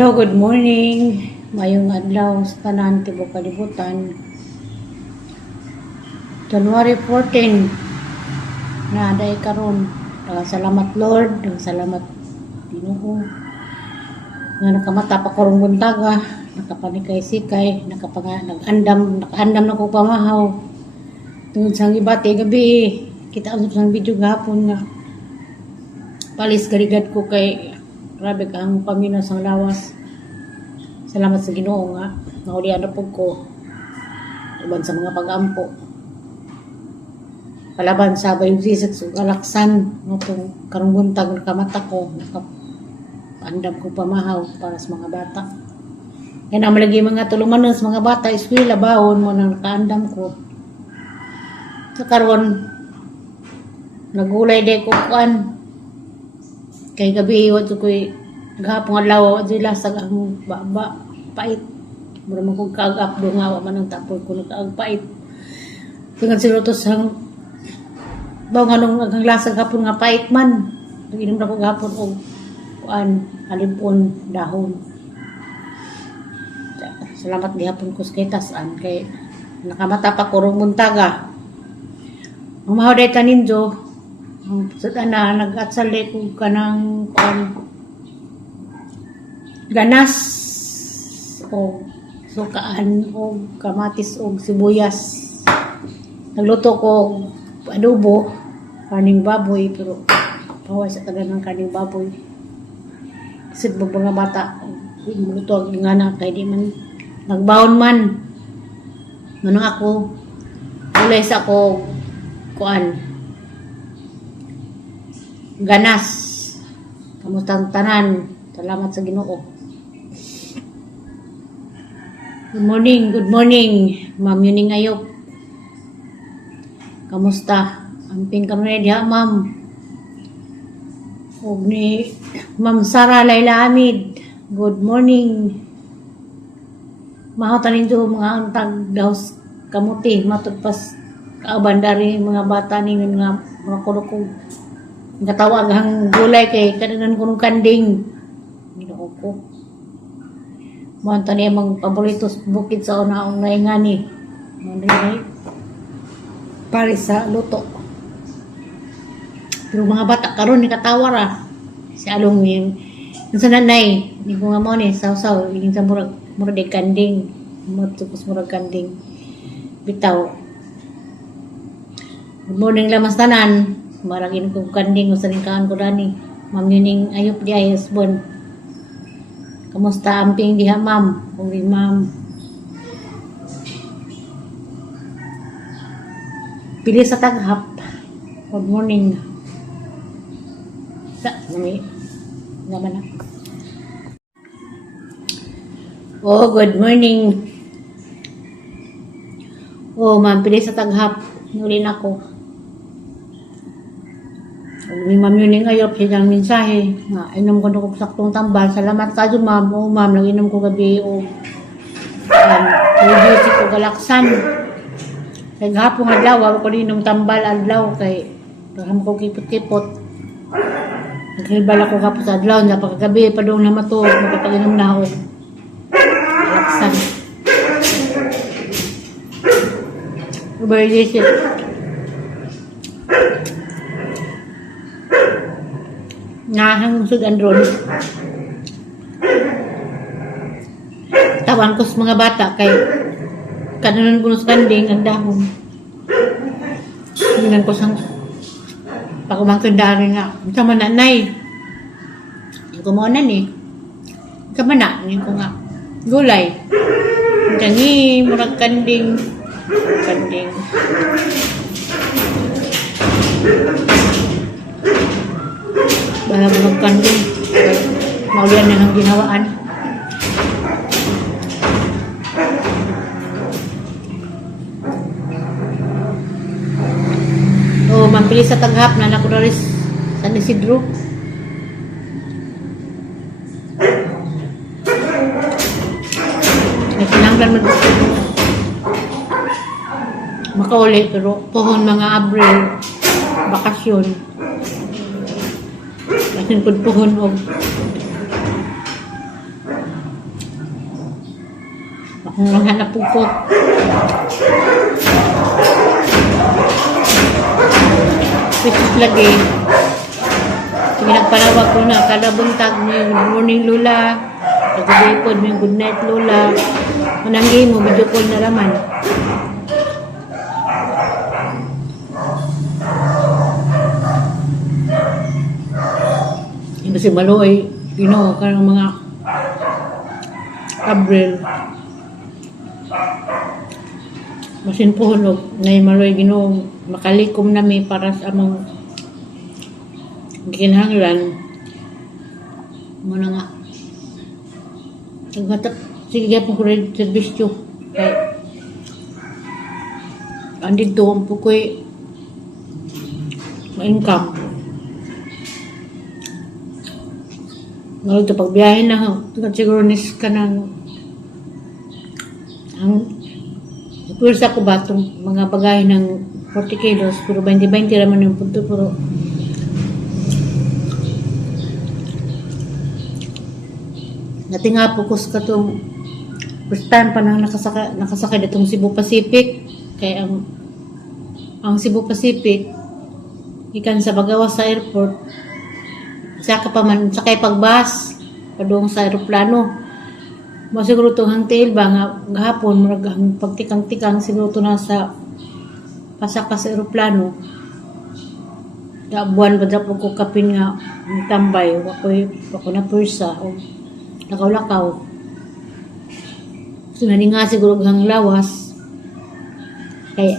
Hello, good morning. Mayong adlaw sa tanan tibuok kalibutan. January 14 na aday karon. Salamat Lord, salamat Ginoo. Nga nakamata pa karong buntaga, nakapanikay-sikay, nakaandam na ko pamahaw. Tungod sa gibati gabi, kita usab sang video gahapon nga palis garigad ko kay grabe ka ang pamina sang lawas. Salamat sa Ginoo nga naulian na po ko uban sa mga pag-ampo. Palaban sa bayusisit ug alaksan ngatong karong buntag nakamata ko, nakaandam ko pamahaw para sa mga bata. Yan ang malagi mga tulumanon sa mga bata, eskwela bawon mo nang nakaandam ko. Sa karon nagulay day ko kuan kay gabi iwat ko gahapon adlaw sila sa ang baba pait mura man kog kaagap do nga man ang tapoy ko nakaagpait tingad sila to sang baw nganong ang lasa gahapon nga pait man inom na ko gahapon og kuan alimpon dahon. Salamat gihapon ko sa kitasan kay nakamata pa kurong buntaga. Ang mahoday taninjo sa na nag-atsali ko kanang ganas o sukaan o kamatis o sibuyas. Nagluto ko adobo kaning baboy pero paway sa taga ng kaning baboy. Kasi mga bata luto ang ingana kay di man nagbawon man. Manang ako ulay sa ako kuan ganas. Kamusta ang tanan? Salamat sa Ginoo. Good morning, Ma'am Yuning Ayop. Kamusta? Amping kami diha, Ma'am. Ug ni Ma'am Sara Laila Hamid. Good morning. Mahatanin to mga antag daw kamuti matud pas kaabandari mga bata ni mga kulukog. Katawag ang gulay kay kananan ko ng kanding. Ginoo ko. Monta niya mga paborito bukid sa unaong naingani. Manay pare sa luto. Pero mga bata karon ni katawar ah. Si along yung sa nanay, ni ko nga mo ni saw-saw yung sa murag de kanding. Matukos murag kanding. Bitaw. Good morning lamas tanan. Maragin ko kanding sa ringkaan ko dani. Ma'am Yuning Ayop di ayos bon. Kamusta amping diha, Ma'am? Uri, Ma'am. Pili sa taghap. Good morning. Sa, nami. Naman na. Oh, good morning. Oh, Ma'am, pili sa taghap. Nulin ako. Ni Ma'am Yuning Ayop siyang mensahe nga inom ko ng saktong tambal. Salamat ka dyan, Ma'am. Oo, Ma'am, nag-inom ko gabi o reduce ko galaksan. Kaya gahapong adlaw ako inom tambal adlaw kay parang ko kipot-kipot. Naghilbal ako kapos adlaw na pagkagabi pa doon na matulog magpapag-inom na ako galaksan. Reduce it. Ngahang sud andron. Tawan ko sa mga bata kay kananan ko sa kanding ang dahon. Tingnan ko sang pagumangkon dari nga sa mananay. Yung kumonan eh. Sa mana ni ko nga gulay. Tangi murag kanding. Bahala mo magkanding. Maulian na ng ginawaan. Oh, mampili sa taghap na nakuraris San Isidro. May pinanglan mo makauli pero pohon mga Abril bakasyon. Asin pud pohon og Ang hanap po ko. Pisos lagi. Sige, nagpalawag ko na. Kada buntag mo yung good morning Lola. Nagagaypod mo yung good night Lola. Mananggi mo, video call na naman. Hindi si Maloy, karang mga Abril. Masin po hulog na yung Maloy makalikom nami para sa among ginhanglan. Muna nga. Sige po ko rin servisyo. Kaya andito ang po ko'y ma-income. Ngayon ito, pagbiyahin na, siguro nis ka ng ang pulsa ko ba itong mga bagay ng 40 kilos, pero 20-20 naman yung punto, pero nating nga focus ka itong first time pa nang nakasakay itong Cebu Pacific. Kaya ang Cebu Pacific ikan sa Bagawas sa airport, saka pa man sakay pagbus padung sa aeroplano. Mo siguro tong hangtail ba nga gahapon murag ang pagtikang-tikang siguro to na sa pasaka sa aeroplano. Da buwan ba dapat ko kapin nga tambay ako na pursa o lakaw-lakaw. So nani nga siguro ang lawas. Kaya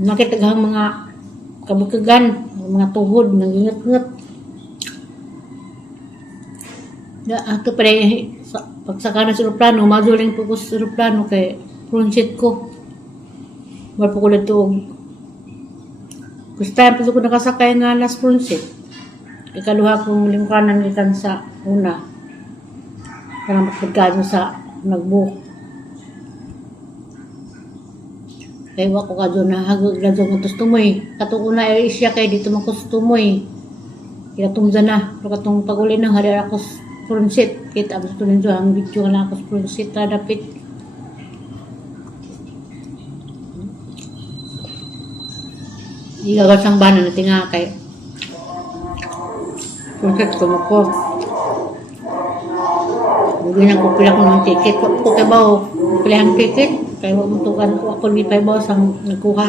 nakitaghang mga kabukagan, mga tuhod, nangingat-ngat. Ato pa rin, pagsaka na sa aeroplano, maduling po ko sa aeroplano kay front-seat ko. Marpo ko na ito. Gusto tayo po ko nakasakay nga nas front-seat. Ikaluha kong lingkanan ikan sa una. Para magpagkano sa nag-book. Kaya wako ka doon na hagag na doon ang tustumoy. Katong una ay isya kay dito makustumoy. Kaya tumza na. Pero katong paguli ng hari ako front seat. Kita ang tunin doon ang video na ako front seat. Radapit. Igagas ang bana natin nga kay front seat ko mo ko. Bugin ang kupila ko ng ticket. Ko kay bao. Kupila ang ticket. Kaya mamuntukan ko ako ni Paibaw sa nagkuha.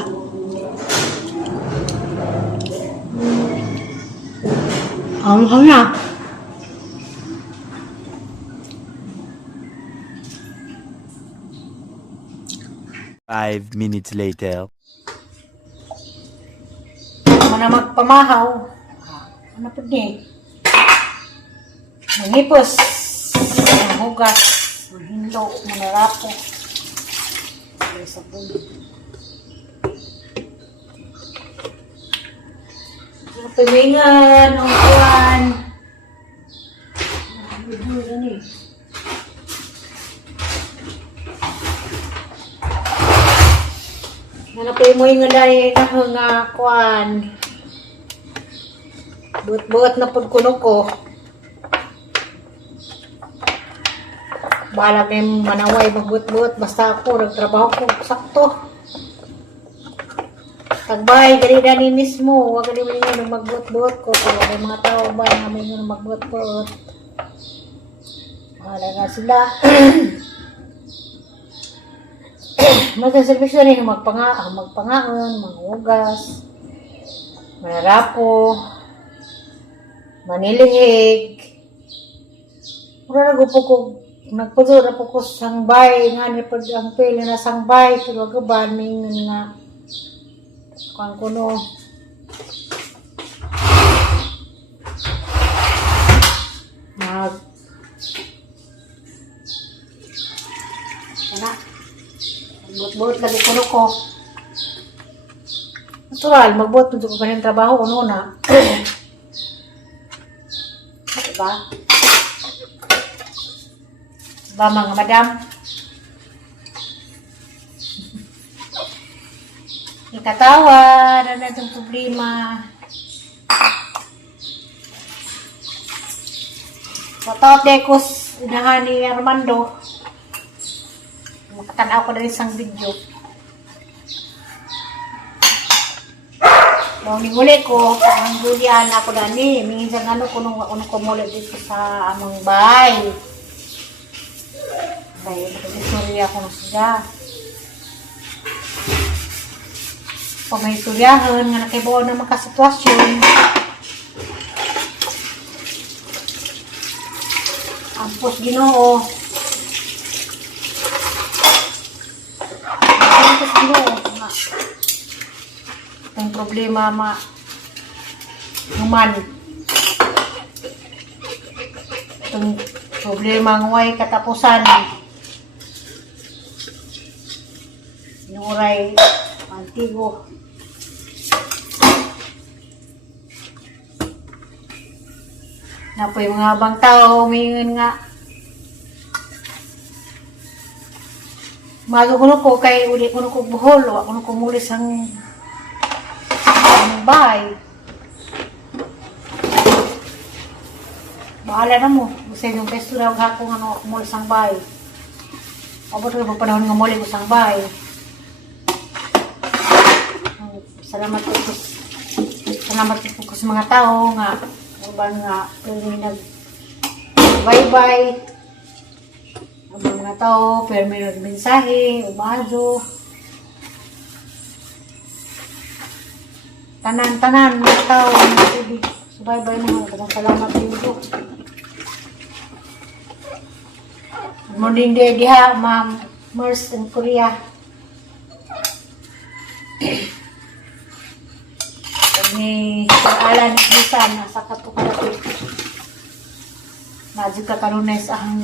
Ang na. Five minutes later. Ano na magpamahaw. Ano po di? Mangipos. Manghugas. Manghindo. Manarapo. Sa pulo. Pimingan, ang kuwan. Nanapay mo yung dahil nga kuwan. Buot-buot na pagkuno ko. Bahala kayong manaway magbuot-buot. Basta ako, nagtrabaho ko sakto. Tagbay, ganida ni mismo. Huwag ganun nga nung magbuot-buot ko. Kung may mga tao ba namin yung magbuot-buot. Bahala nga sila. Magsaservisyo rin yung magpangaon, manghugas, manarapo, manilihig. Mura nagupo ko. Nagputo na po ko sangbay nga ni pag ang pili na sangbay pero agaban mingon nga kung kuno buot-buot lagi kuno ko natural magbuot po ko ganyan trabaho kuno na diba? Ba mga madam? Ikatawa, na itong problema. Patawad dekos, inahan ni Armando. tanaw ko na rin isang video. Nung ninguli ko, ang Julian ako dani, minsan ano kung kumulit dito sa among bahay. Dahil nag-istorya ko na siya. Pag may istoryahan, nga nakibaw na makasitwasyon, ampos Ginoo. Ampos Ginoo. Ang problema human. Itong problema ng way katapusan. Inuray antigo. Na po yung mga abang tao, humingan nga. Magugulo ko kay uli ko ko buhol, ako ko mulis ang bahay. Bahala na mo. Gusto yung pesto na huwag akong mulis ang bahay. Abot ko yung panahon nga muli ko sang bahay. Salamat po sa mga tao nga ubang nga nag bye-bye ang mga tao pero may mensahe umado tanan mga tao so bye-bye na mga salamat din po. Good morning day diha Ma'am Mers in Korea. Ni Alan Bisan sa katukapit. Medyo ka kanunay sa ang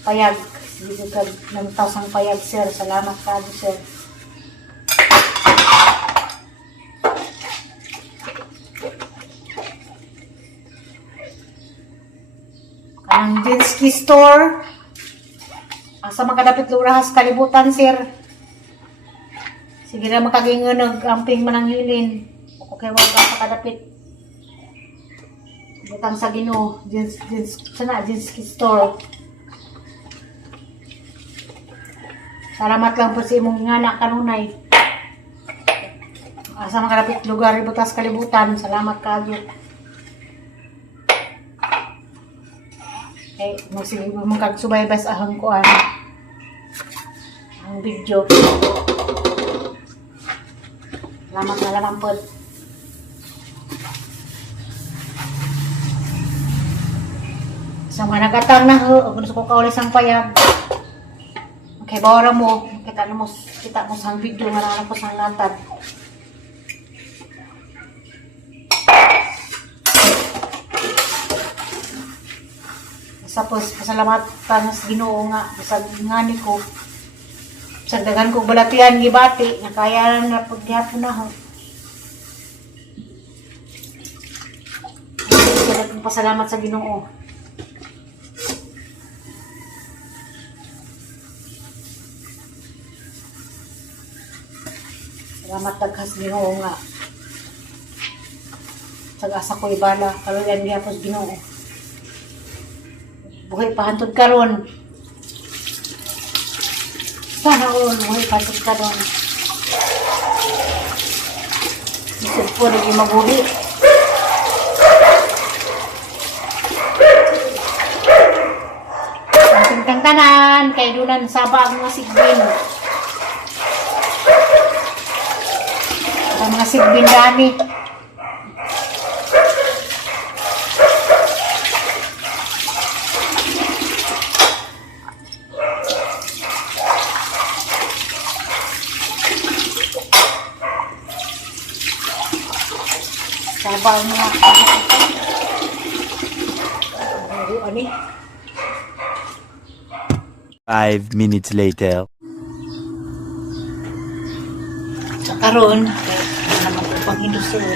payag. Medyo ka ng tasang payag, sir. Salamat ka, sir. Ang Jinsky Store. Asa makadapit lurahas kalibutan, sir. Sige na makagingon amping mananghilin. Okay, wag ka kadapit. Butang sa Ginoo, Jinsky Store. Salamat lang po sa imong ngana kanunay. Asa makadapit lugar butas kalibutan. Salamat kaagyo. Okay, magsige mo magsubaybay sa ahang kuan. Ang video. Salamat na lamang po. Sa mga nagatang na ho, kung gusto ko kaulis ang payag, okay, bawara mo, kita mo sa video, marami po sa natad. Tapos, pasalamat pa sa Ginoo nga, sa ngani ko, sa dagan ko balatian gibati nakaya na paghapon na ho. Pasalamat sa Ginoo. Salamat daghas Ginoo nga. Sa ko ibala kaluyan gihapon Ginoo. Buhay pahantod karon. Sana all buhay patog ka doon. Isip po na yung mabuhi. Ang tanan, kay dunan saba ang mga sigbin. Ang mga sigbin dami. Sabang mga ano 5 minutes later. sa karon naman ko Panginoon sir.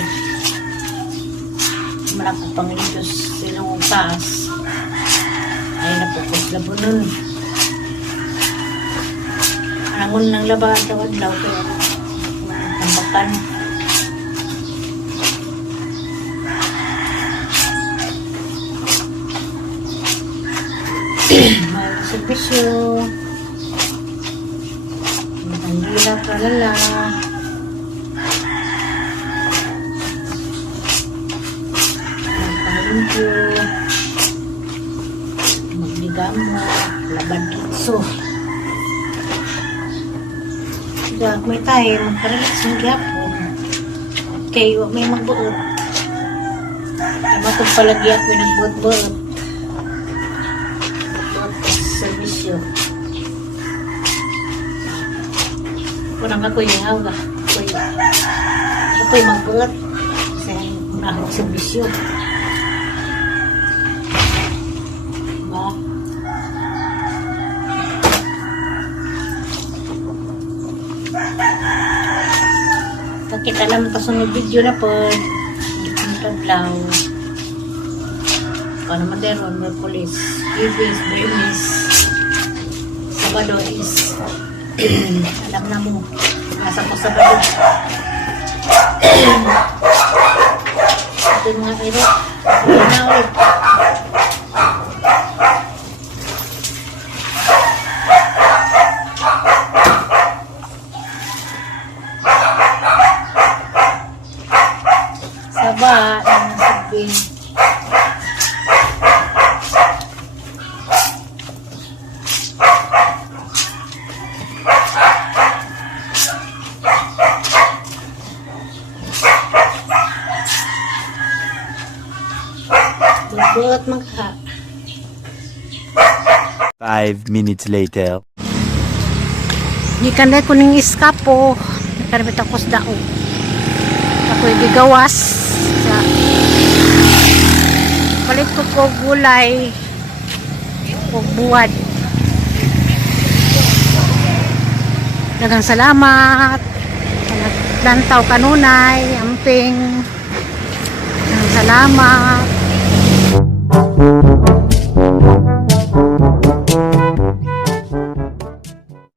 Naman ko Panginoon silong taas. Ay napupos labunon. Angon ng laba tawad law ko. Tambakan. May servisyo Andila kalala. Magpalimpo. Magligamo. Laban kitso. Diyak may tayo. Magkarelax ng gyapon. Okay, wag may magbuot. Matong palagi ako ng buot-buot. Buot servisyo. Kurang ako yung hawa. Ako'y magbuot. Kasi una akong servisyo. Diba? Kita naman kasunod video na po. Taglaw. Paano maderon, Merkulis, Ibis, Bernis, Sabado is alam na mo. Nasa ko Sabado. Ito yung mga iro. Ito na ulit. Saba, ang nasabing. Buot magka. 5 minutes later. Gikan ko ning iskapo. Nakarabit ako sa dao. Ako'y gigawas sa palit ko gulay o buwad. Daghang salamat. Naglantaw kanunay, amping. Daghang salamat.